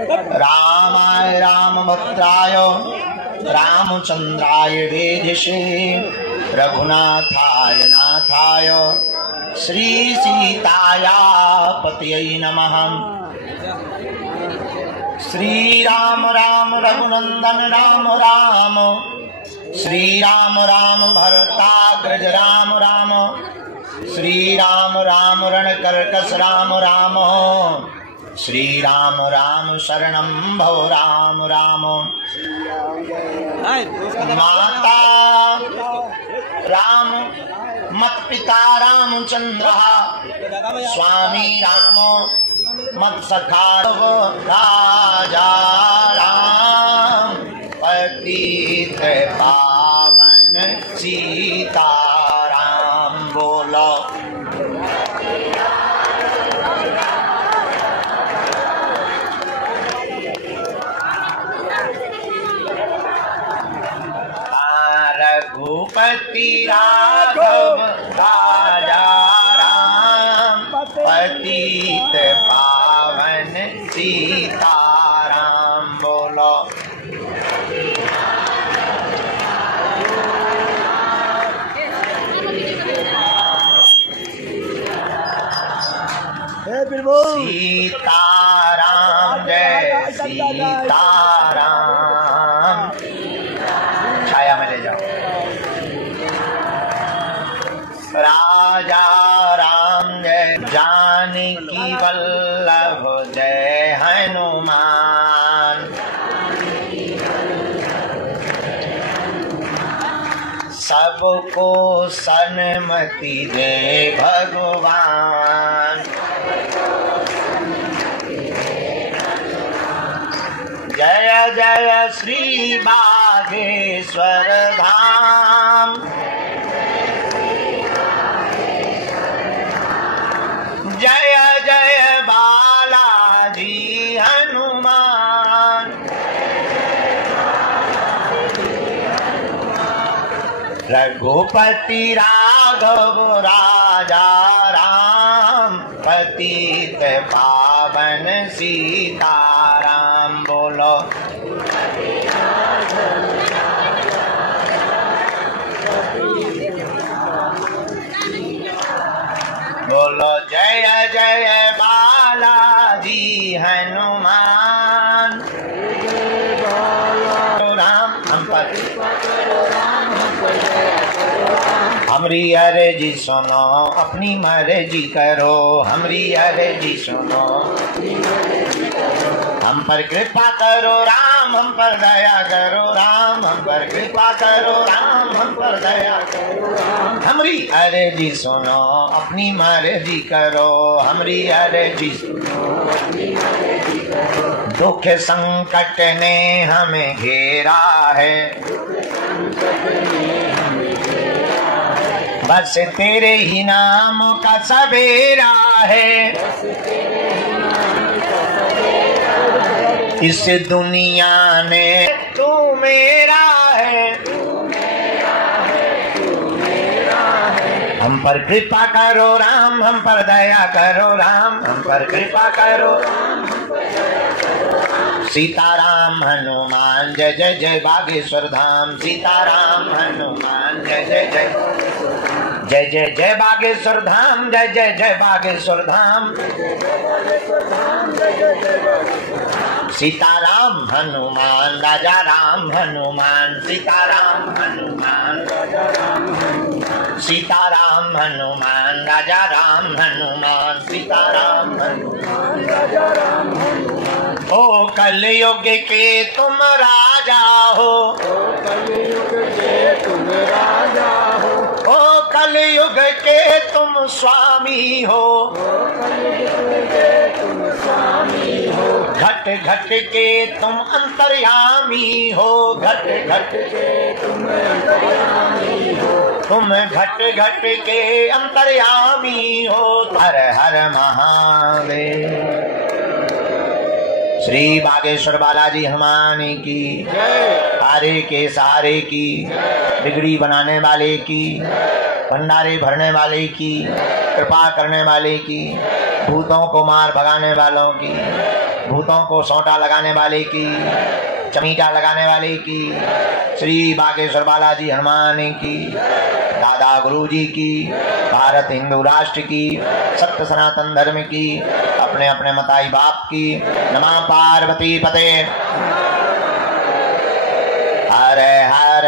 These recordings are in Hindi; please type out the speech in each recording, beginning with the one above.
रामाय रामभद्राय रामचंद्राय वेधसे रघुनाथाय नाथाय श्री सीताया पतये नमः। श्री राम राम रघुनंदन राम राम, श्री राम राम भरताग्रज राम राम, श्री राम राम रणकर्कश राम राम, श्री राम राम शरणं भव राम राम। माता राम मत पिता रामचंद्र, स्वामी राम मत सखा राजा राम, पतित पावन सीताराम। बोलो रघुपति राघव राजा राम, पतित पावन सीताराम। बोलो सीताराम जय सीताराम। छाया में ले जाओ। राजा राम जय जानकी वल्लभ जय हनुमान, सबको सन्मति दे भगवान। जय जय श्री बागेश्वर धाम, जय जय बालाजी हनुमान। रघुपति राघव राजा राम, पतित पावन सीताराम। बोलो बोलो जय जय बालाजी हनुमान। राम हम पर हमरी अर्जी सुनो, अपनी मर्जी करो। हमरी अर्जी सुनो, हम पर कृपा करो राम, हम पर दया करो राम, हम पर कृपा करो राम, हम पर दया करो राम। हमरी अर्जी सुनो, अपनी मर्जी करो। हमरी अर्जी सुनो, दुख संकट ने हमें घेरा है, बस तेरे ही नाम का सवेरा है। इस दुनिया ने तू मेरा है, हम पर कृपा करो राम, हम पर दया करो राम, हम पर कृपा करो। सीताराम हनुमान जय जय जय बागेश्वर धाम। सीताराम हनुमान जय जय जय जय जय जय बागेश्वर धाम, जय जय जय बागेश्वर धाम। सीताराम हनुमान राजा राम हनुमान, सीताराम हनुमान राजा राम हनुमान, सीताराम हनुमान राजा राम हनुमान, सीताराम हनुमान राजा राम हनुमान। ओ कलयुग के तुम राजा हो, ओ कलयुग के तुम राजा हो, ओ कलयुग के तुम स्वामी हो, ओ कलयुग के तुम स्वामी हो। घट घट के तुम अंतर्यामी हो, घट घट के तुम अंतर्यामी हो, तुम घट घट के अंतर्यामी हो। हर हर महादेव। श्री बागेश्वर बालाजी हनुमान की हारे के सहारे की, बिगड़ी बनाने वाले की, भंडारे भरने वाले की, कृपा करने वाले की, भूतों को मार भगाने वालों की, भूतों को सौंटा लगाने वाले की, चमीटा लगाने वाले की, श्री बागेश्वर बालाजी हनुमान की, दादा गुरुजी की, भारत हिंदू राष्ट्र की, सत्य सनातन धर्म की, अपने अपने मताई बाप की। नमः पार्वती पते हर हर।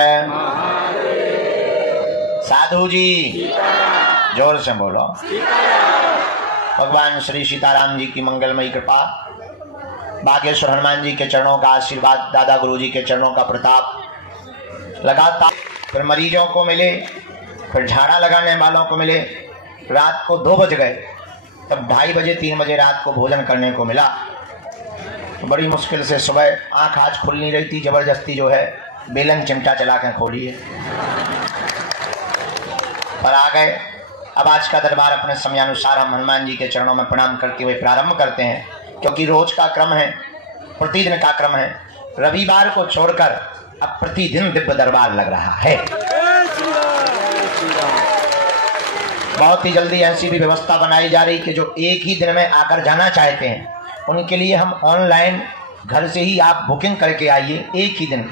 साधु जी जोर से बोलो। भगवान श्री सीताराम जी की मंगलमयी कृपा, बागेश्वर हनुमान जी के चरणों का आशीर्वाद, दादा गुरुजी के चरणों का प्रताप लगातार। फिर मरीजों को मिले, फिर झाड़ा लगाने वालों को मिले। रात को 2 बज गए, तब 2:30 बजे 3 बजे रात को भोजन करने को मिला। तो बड़ी मुश्किल से सुबह आंख आज खुल नहीं रही थी, जबरदस्ती जो है बेलन चिमटा चला के खोली है, पर आ गए। अब आज का दरबार अपने समयानुसार हम हनुमान जी के चरणों में प्रणाम करते हुए प्रारंभ करते हैं, क्योंकि रोज का क्रम है, प्रतिदिन का क्रम है। रविवार को छोड़कर अब प्रतिदिन दिव्य दरबार लग रहा है। बहुत ही जल्दी ऐसी भी व्यवस्था बनाई जा रही कि जो एक ही दिन में आकर जाना चाहते हैं, उनके लिए हम ऑनलाइन घर से ही आप बुकिंग करके आइए एक ही दिन,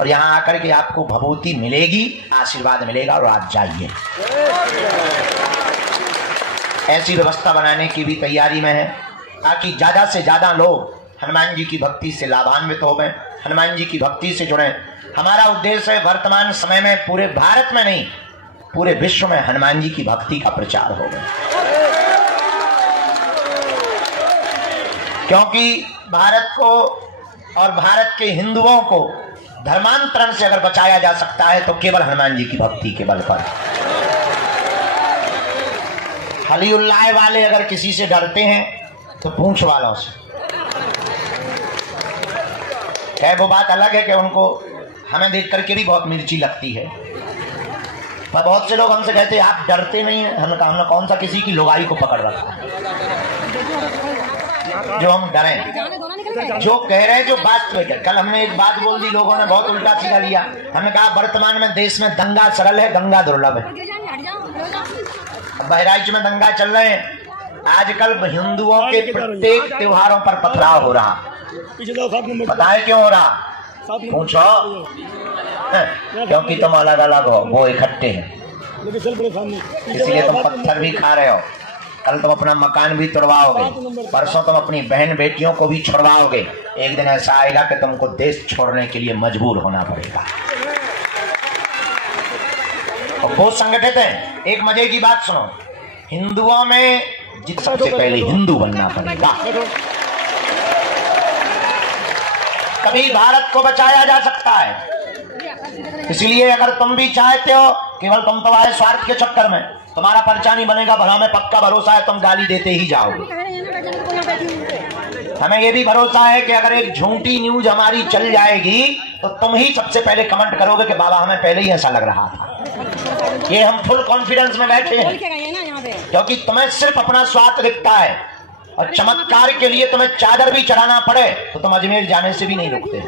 और यहाँ आकर के आपको भभूति मिलेगी, आशीर्वाद मिलेगा और आप जाइए। ऐसी व्यवस्था बनाने की भी तैयारी में है, ताकि ज्यादा से ज्यादा लोग हनुमान जी की भक्ति से लाभान्वित हो गए, हनुमान जी की भक्ति से जुड़े। हमारा उद्देश्य है वर्तमान समय में पूरे भारत में नहीं, पूरे विश्व में हनुमान जी की भक्ति का प्रचार हो गया। क्योंकि भारत को और भारत के हिंदुओं को धर्मांतरण से अगर बचाया जा सकता है तो केवल हनुमान जी की भक्ति के बल पर। हली उल्लाह वाले अगर किसी से डरते हैं तो पूंछ वालों से। क्या वो बात अलग है कि उनको हमें देख करके भी बहुत मिर्ची लगती है, पर बहुत से लोग हमसे कहते हैं आप डरते नहीं हैं। हमने कौन सा किसी की लोगाई को पकड़ रखा है जो हम डरें? जो कह रहे हैं जो वास्तविक है। कल हमने एक बात बोल दी, लोगों ने बहुत उल्टा सीधा लिया। हमने कहा वर्तमान में देश में दंगा सरल है, गंगा दुर्लभ है। बहराइच में दंगा चल रहे हैं। आजकल हिंदुओं के प्रत्येक त्योहारों पर पथराव हो रहा, पता है क्यों हो रहा? पूछो। क्योंकि तुम अलग अलग हो, वो इकट्ठे हैं, इसलिए तुम पत्थर भी खा रहे हो। कल तुम अपना मकान भी तोड़वाओगे, परसों तुम अपनी बहन बेटियों को भी छोड़वाओगे। एक दिन ऐसा आएगा कि तुमको देश छोड़ने के लिए मजबूर होना पड़ेगा। और वो संगठित है। एक मजे की बात सुनो, हिंदुओं में सबसे पहले हिंदू बनना पड़ेगा, तभी भारत को बचाया जा सकता है। इसलिए अगर तुम भी चाहते हो, केवल तुम तो आए स्वार्थ के चक्कर में, तुम्हारा पर्चा नहीं बनेगा, भला में पक्का भरोसा है तुम गाली देते ही जाओगे। हमें ये भी भरोसा है कि अगर एक झूठी न्यूज हमारी चल जाएगी तो तुम ही सबसे पहले कमेंट करोगे कि बाबा हमें पहले ही ऐसा लग रहा था। ये हम फुल कॉन्फिडेंस में बैठे हैं, क्योंकि तुम्हें सिर्फ अपना स्वार्थ दिखता है, और चमत्कार के लिए तुम्हें चादर भी चढ़ाना पड़े तो तुम अजमेर जाने से भी नहीं रुकते।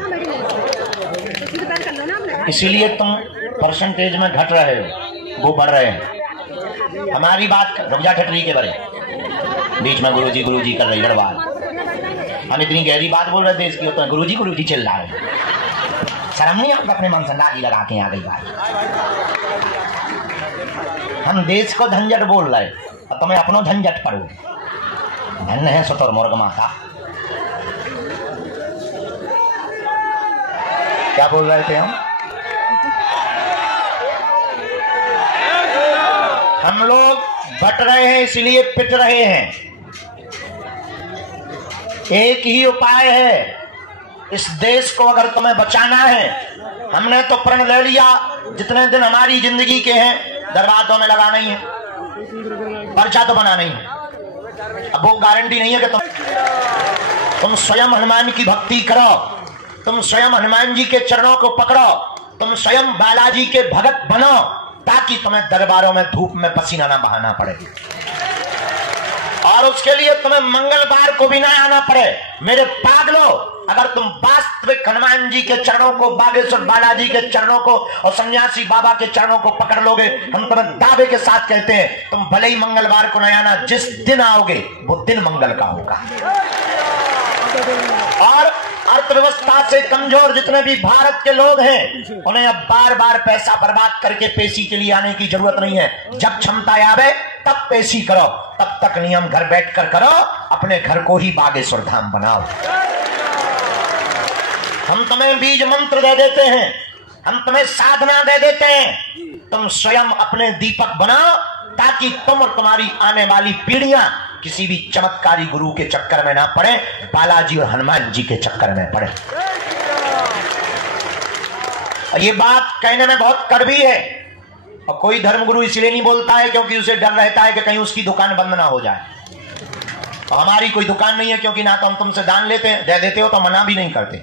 इसीलिए तुम परसेंटेज में घट रहे हो, वो बढ़ रहे हैं। हमारी बात रुक जा ठटरी के बड़े बीच में गुरुजी कर रही गड़बड़। हम इतनी गहरी बात बोल रहे थे इसकी, तो गुरुजी चिल्ला रहे हैं। शर्म नहीं आपको? अपने मन से लागी लगा के आ गई बात। हम देश को झंझट बोल रहे और तुम्हें अपनो झंझट पड़ो। धन है सुतोर मुर्ग माता। क्या बोल रहे थे हम लोग बट रहे हैं, इसलिए पिट रहे हैं। एक ही उपाय है, इस देश को अगर तुम्हें बचाना है। हमने तो प्रण ले लिया, जितने दिन हमारी जिंदगी के हैं दरबार तो हमें लगा नहीं है, पर्चा तो बना नहीं है। अब वो गारंटी नहीं है कि तुम स्वयं हनुमान की भक्ति करो, तुम स्वयं हनुमान जी के चरणों को पकड़ो, तुम स्वयं बालाजी के भगत बनो, ताकि तुम्हें दरबारों में धूप में पसीना ना बहाना पड़े, और उसके लिए तुम्हें मंगलवार को भी ना आना पड़े। मेरे पागलों, अगर तुम वास्तविक हनुमान जी के चरणों को, बागेश्वर बालाजी के चरणों को और सन्यासी बाबा के चरणों को पकड़ लोगे, हम तुम्हें दावे के साथ कहते हैं, तुम भले ही मंगलवार को न आना, जिस दिन आओगे वो दिन मंगल का होगा। और अर्थव्यवस्था से कमजोर जितने भी भारत के लोग हैं, उन्हें अब बार बार पैसा बर्बाद करके पेशी के लिए आने की जरूरत नहीं है। जब क्षमता आवे तब पेशी करो, तब तक नियम घर बैठकर करो, अपने घर को ही बागेश्वर धाम बनाओ। हम तुम्हें बीज मंत्र दे देते हैं, हम तुम्हें साधना दे देते हैं, तुम स्वयं अपने दीपक बनाओ, ताकि तुम और तुम्हारी आने वाली पीढ़ियां किसी भी चमत्कारी गुरु के चक्कर में ना पड़े, बालाजी और हनुमान जी के चक्कर में पड़े। ये बात कहने में बहुत कड़वी है, और कोई धर्मगुरु इसलिए नहीं बोलता है क्योंकि उसे डर रहता है कि कहीं उसकी दुकान बंद ना हो जाए। और हमारी कोई दुकान नहीं है, क्योंकि ना तो हम तुमसे दान लेते हैं, दे देते हो तो मना भी नहीं करते।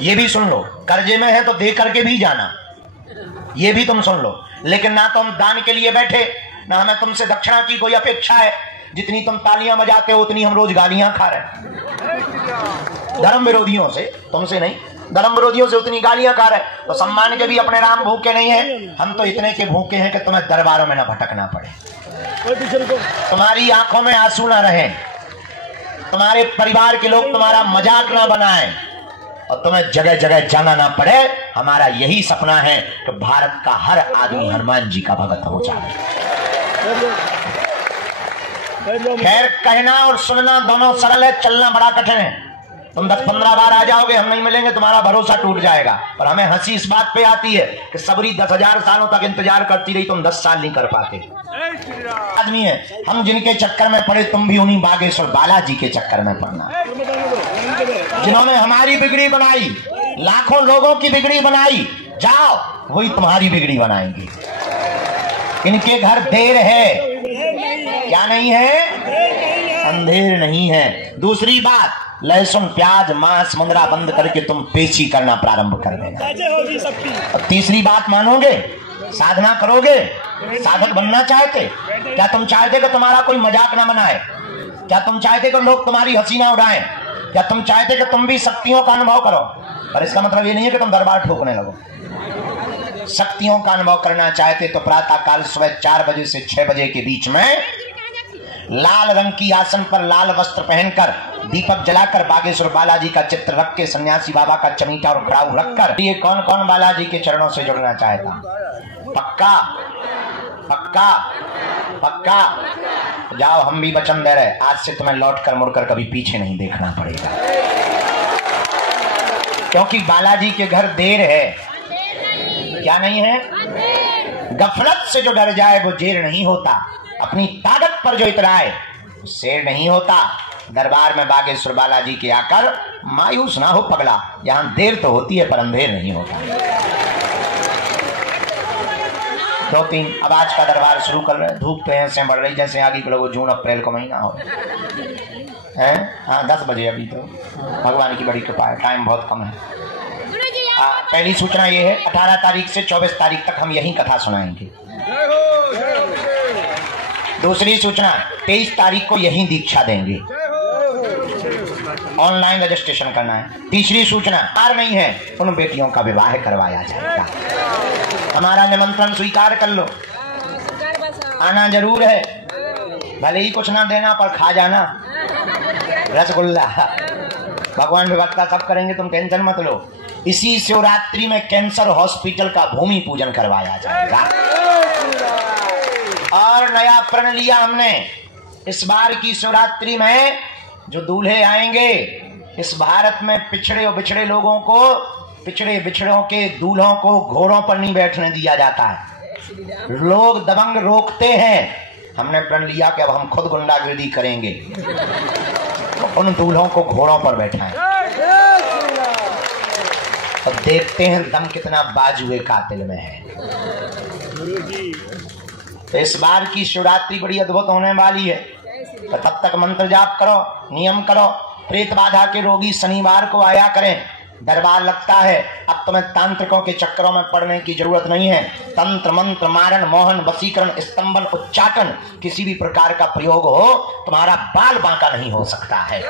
ये भी सुन लो, कर्जे में है तो दे करके भी जाना, ये भी तुम सुन लो। लेकिन ना तो हम दान के लिए बैठे, ना हमें तुमसे दक्षिणा की कोई अपेक्षा है। जितनी तुम तालियां बजाते हो उतनी हम रोज गालियां खा रहे, धर्म विरोधियों से, तुमसे नहीं, धर्म विरोधियों से उतनी गालियां खा रहे। तो सम्मान के भी अपने राम भूखे नहीं है, हम तो इतने के भूखे हैं कि तुम्हें दरबारों में ना भटकना पड़े, तुम्हारी आंखों में आंसू ना रहे, तुम्हारे परिवार के लोग तुम्हारा मजाक ना बनाएं, और तुम्हें जगह जगह जाना ना पड़े। हमारा यही सपना है कि भारत का हर आदमी हनुमान जी का भगत हो जाए। खैर, कहना और सुनना दोनों सरल है, चलना बड़ा कठिन है। तुम 10-15 बार आ जाओगे, हम नहीं मिलेंगे, तुम्हारा भरोसा टूट जाएगा। पर हमें हंसी इस बात पे आती है कि सबरी 10,000 सालों तक इंतजार करती रही, तुम 10 साल नहीं कर पाते। आदमी है हम, जिनके चक्कर में पड़े, तुम भी उन्हीं बागेश्वर बालाजी के चक्कर में पड़ना। जिन्होंने हमारी बिगड़ी बनाई, लाखों लोगों की बिगड़ी बनाई, जाओ वही तुम्हारी बिगड़ी बनाएंगे। इनके घर देर है, क्या नहीं है? अंधेर नहीं है। दूसरी बात, लहसुन प्याज मांस मुंदरा बंद करके तुम पेशी करना प्रारंभ कर देना। और तीसरी बात मानोगे, साधना करोगे। साधक बनना चाहते? क्या तुम चाहते कि तुम्हारा कोई मजाक ना बनाए? क्या तुम चाहते कि लोग तुम्हारी हंसी ना उड़ाएं? क्या तुम चाहते कि तुम भी शक्तियों का अनुभव करो? पर इसका मतलब ये नहीं है कि तुम दरबार ठोकने लगो। शक्तियों का अनुभव करना चाहते तो प्रातः काल सुबह 4 बजे से 6 बजे के बीच में लाल रंग की आसन पर लाल वस्त्र पहनकर दीपक जलाकर बागेश्वर बालाजी का चित्र रख के सन्यासी बाबा का चमीटा और खड़ाऊ रखकर, ये कौन कौन बालाजी के चरणों से जुड़ना चाहता? पक्का पक्का पक्का? जाओ, हम भी वचन दे रहे, आज से तुम्हें लौट कर मुड़कर कभी पीछे नहीं देखना पड़ेगा, क्योंकि बालाजी के घर देर है। क्या नहीं है? गफलत से जो डर जाए वो जेर नहीं होता, अपनी ताकत पर जो इतराए शेर नहीं होता। दरबार में बागेश्वर बालाजी के आकर मायूस ना हो पगला, यहाँ देर तो होती है पर अंधेर नहीं होता। 2-3 अब आज का दरबार शुरू कर रहे। धूप तो ऐसे बढ़ रही जैसे आगे के लोग जून अप्रैल को महीना हो है। हाँ, 10 बजे अभी तो भगवान की बड़ी कृपा है, टाइम बहुत कम है। पहली सूचना ये है, 18 तारीख से 24 तारीख तक हम यही कथा सुनाएंगे। दूसरी सूचना, 23 तारीख को यही दीक्षा देंगे, ऑनलाइन रजिस्ट्रेशन करना है। तीसरी सूचना, हार नहीं है, उन बेटियों का विवाह करवाया जाएगा। हमारा निमंत्रण स्वीकार कर लो, आना जरूर है, भले ही कुछ ना देना पर खा जाना रसगुल्ला। भगवान व्यवस्था सब करेंगे, तुम टेंशन मत लो। इसी शिवरात्रि में कैंसर हॉस्पिटल का भूमि पूजन करवाया जाएगा। और नया प्रण लिया हमने, इस बार की शिवरात्रि में जो दूल्हे आएंगे, इस भारत में पिछड़े और बिछड़े लोगों को, पिछड़े बिछड़ों के दूल्हों को घोड़ों पर नहीं बैठने दिया जाता है। लोग दबंग रोकते हैं, हमने प्रण लिया कि अब हम खुद गुंडागिर्दी करेंगे, उन दूल्हों को घोड़ों पर बैठाएं। अब देखते हैं दम कितना बाजुए कातिल में है। तो इस बार की शिवरात्रि बड़ी अद्भुत होने वाली है। तो तब तक मंत्र जाप करो, नियम करो। प्रेत बाधा के रोगी शनिवार को आया करें, दरबार लगता है। अब तुम्हें तांत्रिकों के चक्करों में पड़ने की जरूरत नहीं है। तंत्र मंत्र मारण मोहन वशीकरण स्तंभन उच्चाटन किसी भी प्रकार का प्रयोग हो, तुम्हारा बाल बांका नहीं हो सकता है।